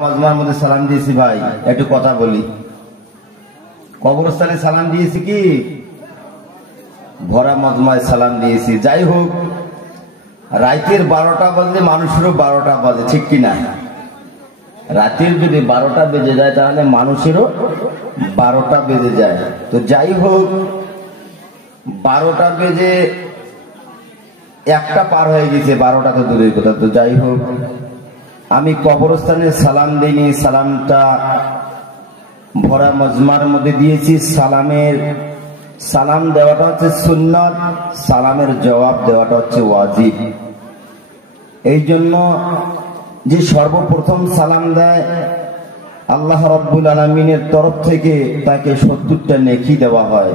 মজমার মধ্যে সালাম দিয়েছি ভাই, একটু কথা বলি। কবরস্থানে সালাম দিয়েছি কি ভরা মজমায় সালাম দিয়েছি। যাই হোক, রাতের 12টা বাজলে মানুষেরও 12টা বাজে, ঠিক কিনা? রাতের যদি 12টা বেজে যায় তাহলে মানুষেরও 12টা বেজে যায়। তো যাই হোক, 12টা বেজে 1টা পার হয়ে গেছে, 12টা তো দূরের কথা। তো যাই হোক, আমি কবরস্থানে সালাম দিইনি, সালামটা ভরা মজমার মধ্যে দিয়েছি। সালাম দেওয়াটা হচ্ছে সুন্নাত, সালামের জবাব দেওয়াটা হচ্ছে ওয়াজিব। এই জন্য যে সর্বপ্রথম সালাম দেয় আল্লাহ রাব্বুল আলামিনের তরফ থেকে তাকে 70টা নেকি দেওয়া হয়।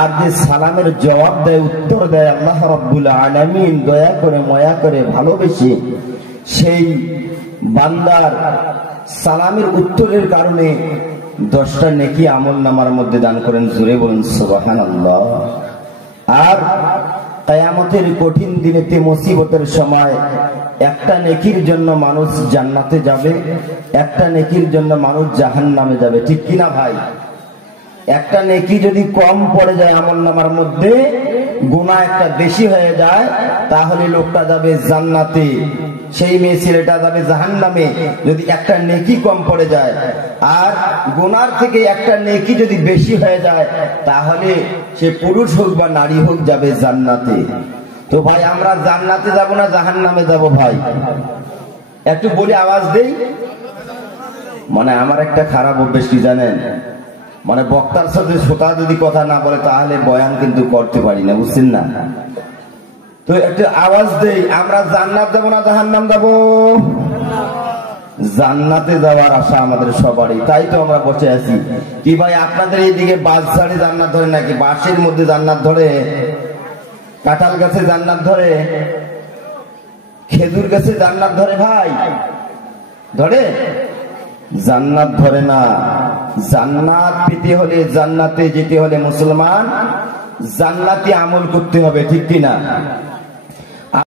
আর যে সালামের জবাব দেয়, উত্তর দেয় আল্লাহ রাব্বুল আলামিন দয়া করে মায়া করে ভালোবেসে সেই বান্দার সালামের উত্তরের কারণে 10টা নেকি আমল নামার মধ্যে দান করেন। জোরে বলেন সুবহানাল্লাহ। আর কিয়ামতের কঠিন দিনেতে মুসিবতের সময় একটা নেকির জন্য মানুষ জান্নাতে যাবে, একটা নেকির জন্য মানুষ জাহান্নামে যাবে, ঠিক কিনা ভাই? একটা নেকি যদি কম পড়ে যায় আমল নামার মধ্যে, গুনাহ একটা বেশি হয়ে যায়, তাহলে লোকটা যাবে জান্নাতে, সেই মেয়ে ছেলেটা যাবে জাহান্নামে যদি একটা নেকি কম পড়ে যায়। আর গুনার থেকে একটা নেকি যদি বেশি হয়ে যায় তাহলে সে পুরুষ হোক বা নারী হোক যাবে জান্নাতে। তো ভাই, আমরা জান্নাতে যাব না জাহান্নামে যাব ভাই? একটু বলি, আওয়াজ দেই। মানে আমার একটা খারাপ অভ্যেস কি জানেন, মানে বক্তার সাথে শ্রোতা যদি কথা না বলে তাহলে বয়ান কিন্তু করতে পারি না, বুঝছেন না? তো একটু আওয়াজ দেই, আমরা জান্নাত যাব না জাহান্নাম যাব? জান্নাতে যাওয়ার আশা আমাদের সবারই, তাই তো আমরা বসে আছি। কি ভাই, আপনাদের এইদিকে বাস ছাড়ে জান্নাত ধরে নাকি? বাসের মধ্যে জান্নাত ধরে, কাঁঠাল গাছে জান্নাত ধরে, খেজুর গাছে জান্নাত ধরে ভাই? ধরে? জান্নাত ধরে না। জান্নাত পেতে হলে, জান্নাতে যেতে হলে মুসলমান জান্নাতি আমল করতে হবে, ঠিক কিনা?